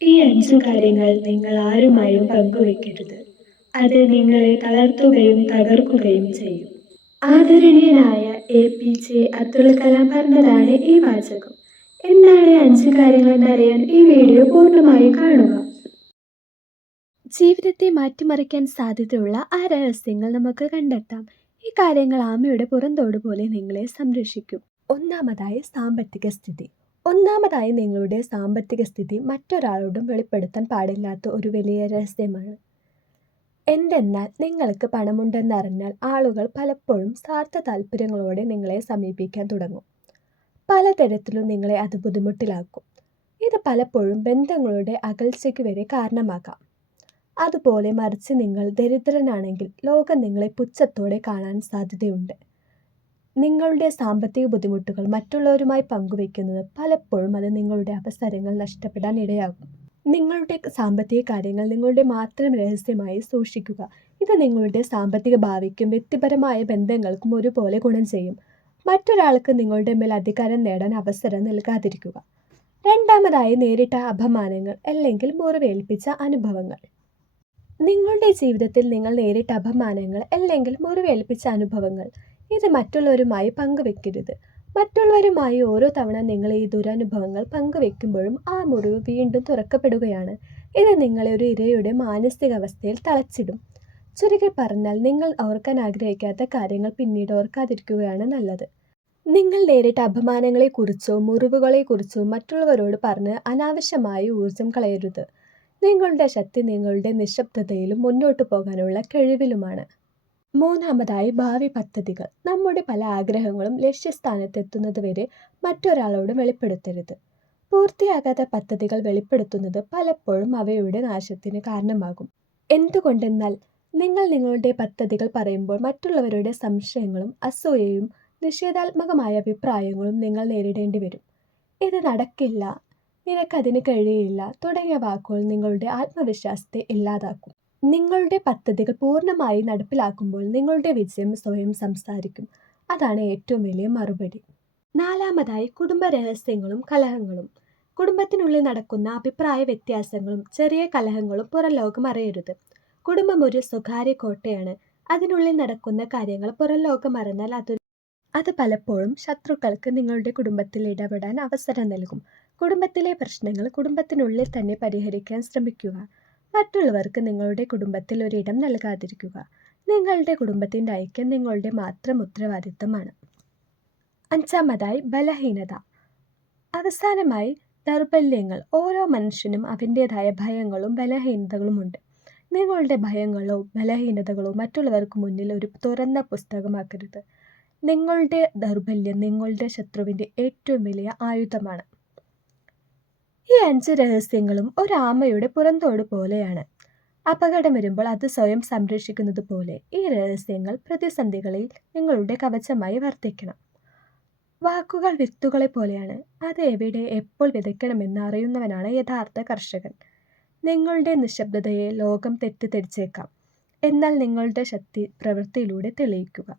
ഈ 5 കാര്യങ്ങൾ നിങ്ങൾ ആരുമായും പങ്കുവെക്കരുത്. അത് നിങ്ങളെ തളർത്തുകയും തകർക്കുകയും ചെയ്യും. ആദരണീയനായ എ.പി.ജെ. അബ്ദുൽ കലാം പറഞ്ഞതാണ് ഈ വാചകം. എന്താണ് 5 കാര്യങ്ങൾ എന്നറിയാൻ ഈ വീഡിയോ പൂർണ്ണമായും കാണുക. ജീവിതത്തെ മാറ്റിമറിക്കാൻ സാധ്യതയുള്ള ആ രഹസ്യങ്ങൾ നമുക്ക് കണ്ടെത്താം. ഈ കാര്യങ്ങൾ ആമയുടെ പുറന്തോട് പോലെ നിങ്ങളെ സംരക്ഷിക്കും. ഒന്നാമതായി സാമ്പത്തിക സ്ഥിതി. ഒന്നാമതായി നിങ്ങളുടെ സാമ്പത്തിക സ്ഥിതി മറ്റൊരാളോടും വെളിപ്പെടുത്താൻ പാടില്ലാത്ത ഒരു വലിയ രഹസ്യമാണ്. എന്തെന്നാൽ നിങ്ങൾക്ക് പണമുണ്ടെന്നറിഞ്ഞാൽ ആളുകൾ പലപ്പോഴും സ്വാർത്ഥ താല്പര്യങ്ങളോടെ നിങ്ങളെ സമീപിക്കാൻ തുടങ്ങും. പലതരത്തിലും നിങ്ങളെ അത് ബുദ്ധിമുട്ടിലാക്കും. ഇത് പലപ്പോഴും ബന്ധങ്ങളുടെ അകൽച്ചയ്ക്ക് വരെ കാരണമാകാം. അതുപോലെ മറിച്ച് നിങ്ങൾ ദരിദ്രനാണെങ്കിൽ ലോകം നിങ്ങളെ പുച്ഛത്തോടെ കാണാൻ സാധ്യതയുണ്ട്. നിങ്ങളുടെ സാമ്പത്തിക ബുദ്ധിമുട്ടുകൾ മറ്റുള്ളവരുമായി പങ്കുവയ്ക്കുന്നത് പലപ്പോഴും അത് നിങ്ങളുടെ അവസരങ്ങൾ നഷ്ടപ്പെടാൻ ഇടയാകും. നിങ്ങളുടെ സാമ്പത്തിക കാര്യങ്ങൾ നിങ്ങളുടെ മാത്രം രഹസ്യമായി സൂക്ഷിക്കുക. ഇത് നിങ്ങളുടെ സാമ്പത്തിക ഭാവിക്കും വ്യക്തിപരമായ ബന്ധങ്ങൾക്കും ഒരുപോലെ ഗുണം ചെയ്യും. മറ്റൊരാൾക്ക് നിങ്ങളുടെ മേൽ അധികാരം നേടാൻ അവസരം നൽകാതിരിക്കുക. രണ്ടാമതായി നേരിട്ട അപമാനങ്ങൾ അല്ലെങ്കിൽ മുറിവേൽപ്പിച്ച അനുഭവങ്ങൾ. നിങ്ങളുടെ ജീവിതത്തിൽ നിങ്ങൾ നേരിട്ട അപമാനങ്ങൾ അല്ലെങ്കിൽ മുറിവേൽപ്പിച്ച അനുഭവങ്ങൾ ഇത് മറ്റുള്ളവരുമായി പങ്കുവെക്കരുത്. മറ്റുള്ളവരുമായി ഓരോ തവണ നിങ്ങൾ ഈ ദുരനുഭവങ്ങൾ പങ്കുവെക്കുമ്പോഴും ആ മുറിവ് വീണ്ടും തുറക്കപ്പെടുകയാണ്. ഇത് നിങ്ങളെ ഒരു ഇരയുടെ മാനസികാവസ്ഥയിൽ തളച്ചിടും. ചുരുക്കി പറഞ്ഞാൽ നിങ്ങൾ ഓർക്കാൻ ആഗ്രഹിക്കാത്ത കാര്യങ്ങൾ പിന്നീട് ഓർക്കാതിരിക്കുകയാണ് നല്ലത്. നിങ്ങൾ നേരിട്ട അപമാനങ്ങളെക്കുറിച്ചോ മുറിവുകളെക്കുറിച്ചോ മറ്റുള്ളവരോട് പറഞ്ഞ് അനാവശ്യമായി ഊർജം കളയരുത്. നിങ്ങളുടെ ശക്തി നിങ്ങളുടെ നിശബ്ദതയിലും മുന്നോട്ടു പോകാനുള്ള കഴിവിലുമാണ്. മൂന്നാമതായി ഭാവി പദ്ധതികൾ. നമ്മുടെ പല ആഗ്രഹങ്ങളും ലക്ഷ്യസ്ഥാനത്തെത്തുന്നതുവരെ മറ്റൊരാളോട് വെളിപ്പെടുത്തരുത്. പൂർത്തിയാകാത്ത പദ്ധതികൾ വെളിപ്പെടുത്തുന്നത് പലപ്പോഴും അവയുടെ നാശത്തിന് കാരണമാകും. എന്തുകൊണ്ടെന്നാൽ നിങ്ങൾ നിങ്ങളുടെ പദ്ധതികൾ പറയുമ്പോൾ മറ്റുള്ളവരുടെ സംശയങ്ങളും അസൂയയും നിഷേധാത്മകമായ അഭിപ്രായങ്ങളും നിങ്ങൾ നേരിടേണ്ടി വരും. ഇത് നടക്കില്ല, നിനക്കതിന് കഴിയില്ല തുടങ്ങിയ വാക്കുകൾ നിങ്ങളുടെ ആത്മവിശ്വാസത്തെ ഇല്ലാതാക്കും. നിങ്ങളുടെ പദ്ധതികൾ പൂർണ്ണമായി നടപ്പിലാക്കുമ്പോൾ നിങ്ങളുടെ വിജയം സ്വയം സംസാരിക്കും. അതാണ് ഏറ്റവും വലിയ മറുപടി. നാലാമതായി കുടുംബ രഹസ്യങ്ങളും കലഹങ്ങളും. കുടുംബത്തിനുള്ളിൽ നടക്കുന്ന അഭിപ്രായ വ്യത്യാസങ്ങളും ചെറിയ കലഹങ്ങളും പുറം ലോകം അറിയരുത്. കുടുംബം ഒരു സ്വകാര്യ കോട്ടയാണ്. അതിനുള്ളിൽ നടക്കുന്ന കാര്യങ്ങൾ പുറം ലോകം അറിഞ്ഞാൽ അത് പലപ്പോഴും ശത്രുക്കൾക്ക് നിങ്ങളുടെ കുടുംബത്തിൽ ഇടപെടാൻ അവസരം നൽകും. കുടുംബത്തിലെ പ്രശ്നങ്ങൾ കുടുംബത്തിനുള്ളിൽ തന്നെ പരിഹരിക്കാൻ ശ്രമിക്കുക. മറ്റുള്ളവർക്ക് നിങ്ങളുടെ കുടുംബത്തിൽ ഒരിടം നൽകാതിരിക്കുക. നിങ്ങളുടെ കുടുംബത്തിൻ്റെ ഐക്യം നിങ്ങളുടെ മാത്രം ഉത്തരവാദിത്തമാണ്. അഞ്ചാമതായി ബലഹീനത. അവസാനമായി ദൗർബല്യങ്ങൾ. ഓരോ മനുഷ്യനും അവൻ്റേതായ ഭയങ്ങളും ബലഹീനതകളുമുണ്ട്. നിങ്ങളുടെ ഭയങ്ങളോ ബലഹീനതകളോ മറ്റുള്ളവർക്ക് മുന്നിൽ ഒരു തുറന്ന പുസ്തകമാക്കരുത്. നിങ്ങളുടെ ദൗർബല്യം നിങ്ങളുടെ ശത്രുവിൻ്റെ ഏറ്റവും വലിയ ആയുധമാണ്. ഈ 5 രഹസ്യങ്ങളും ഒരാമയുടെ പുറന്തോട് പോലെയാണ്. അപകടം വരുമ്പോൾ അത് സ്വയം സംരക്ഷിക്കുന്നത് പോലെ ഈ രഹസ്യങ്ങൾ പ്രതിസന്ധികളിൽ നിങ്ങളുടെ കവചമായി വർത്തിക്കണം. വാക്കുകൾ വിത്തുകളെ പോലെയാണ്. അത് എവിടെ എപ്പോൾ വിതയ്ക്കണമെന്ന് അറിയുന്നവനാണ് യഥാർത്ഥ കർഷകൻ. നിങ്ങളുടെ നിശബ്ദതയെ ലോകം തെറ്റിദ്ധരിച്ചേക്കാം. എന്നാൽ നിങ്ങളുടെ ശക്തി പ്രവൃത്തിയിലൂടെ തെളിയിക്കുക.